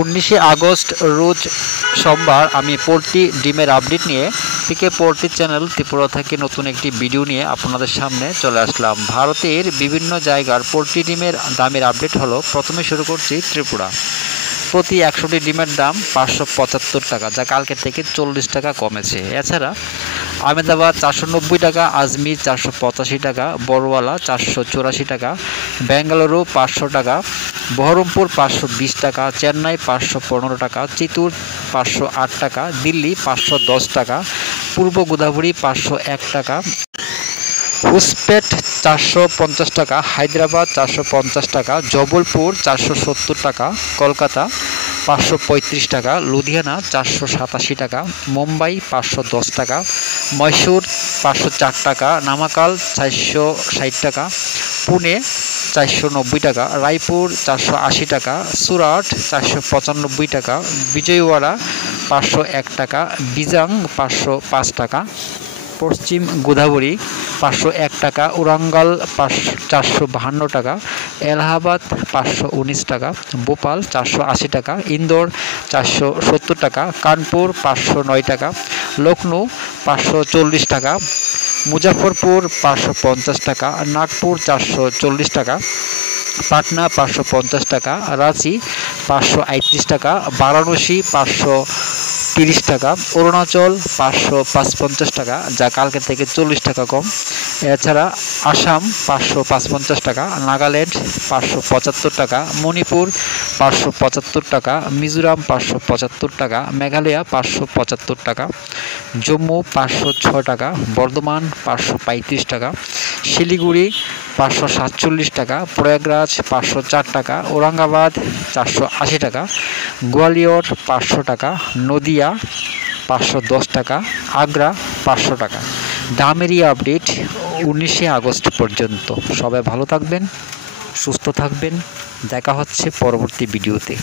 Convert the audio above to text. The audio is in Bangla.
19শে আগস্ট রোজ সোমবার আমি পোল্ট্রি ডিমের আপডেট নিয়ে পিকে পোল্ট্রি চ্যানেল ত্রিপুরা থেকে নতুন একটি ভিডিও নিয়ে আপনাদের সামনে চলে আসলাম। ভারতের বিভিন্ন জায়গার পোল্ট্রি ডিমের দামের আপডেট হলো। প্রথমে শুরু করছি ত্রিপুরা। প্রতি 100টি ডিমের দাম 575 টাকা, যা কালকের থেকে 40 টাকা কমেছে। এছাড়া আহমেদাবাদ 490 টাকা, আজমির 485 টাকা, বড়ওয়ালা 484 টাকা, বেঙ্গালুরু 500 টাকা, বহরমপুর 520 টাকা, চেন্নাই 515 টাকা, চিত্তুর 508 টাকা, দিল্লি 510 টাকা, পূর্ব গোদাবরী 501 টাকা, হুসপেট 450 টাকা, হায়দ্রাবাদ 450 টাকা, জবলপুর 470 টাকা, কলকাতা 535 টাকা, লুধিয়ানা 487 টাকা, মুম্বাই 510 টাকা, মহীশূর 504 টাকা, নামাকাল 460 টাকা, পুনে 490 টাকা, রায়পুর 480 টাকা, সুরাট 495 টাকা, বিজয়ওয়াড়া 501 টাকা, বিজাং 505 টাকা, পশ্চিম গোদাবরী 501 টাকা, ওরাঙ্গাল 452 টাকা, এলাহাবাদ 519 টাকা, ভোপাল 480 টাকা, ইন্দোর 470 টাকা, কানপুর 509 টাকা, লখনৌ 540 টাকা, মুজাফরপুর 550 টাকা, নাগপুর 440 টাকা, পাটনা 550 টাকা, রাঁচি 538 টাকা, বারাণসী 530 টাকা, অরুণাচল 555 টাকা, যা কালকে থেকে 40 টাকা কম। এছাড়া আসাম 555 টাকা, নাগাল্যান্ড 575 টাকা, মণিপুর 575 টাকা, মিজোরাম 575 টাকা, মেঘালয় 575 টাকা, জম্মু 506 টাকা, বর্ধমান 535 টাকা, শিলিগুড়ি 547 টাকা, প্রয়াগরাজ 504 টাকা, ঔরঙ্গাবাদ 480 টাকা, গোয়ালিয়র 500 টাকা, নদিয়া 510 টাকা, আগ্রা 500 টাকা। দামেরই আপডেট 19শে আগস্ট পর্যন্ত। সবাই ভালো থাকবেন, সুস্থ থাকবেন। দেখা হচ্ছে পরবর্তী ভিডিওতে।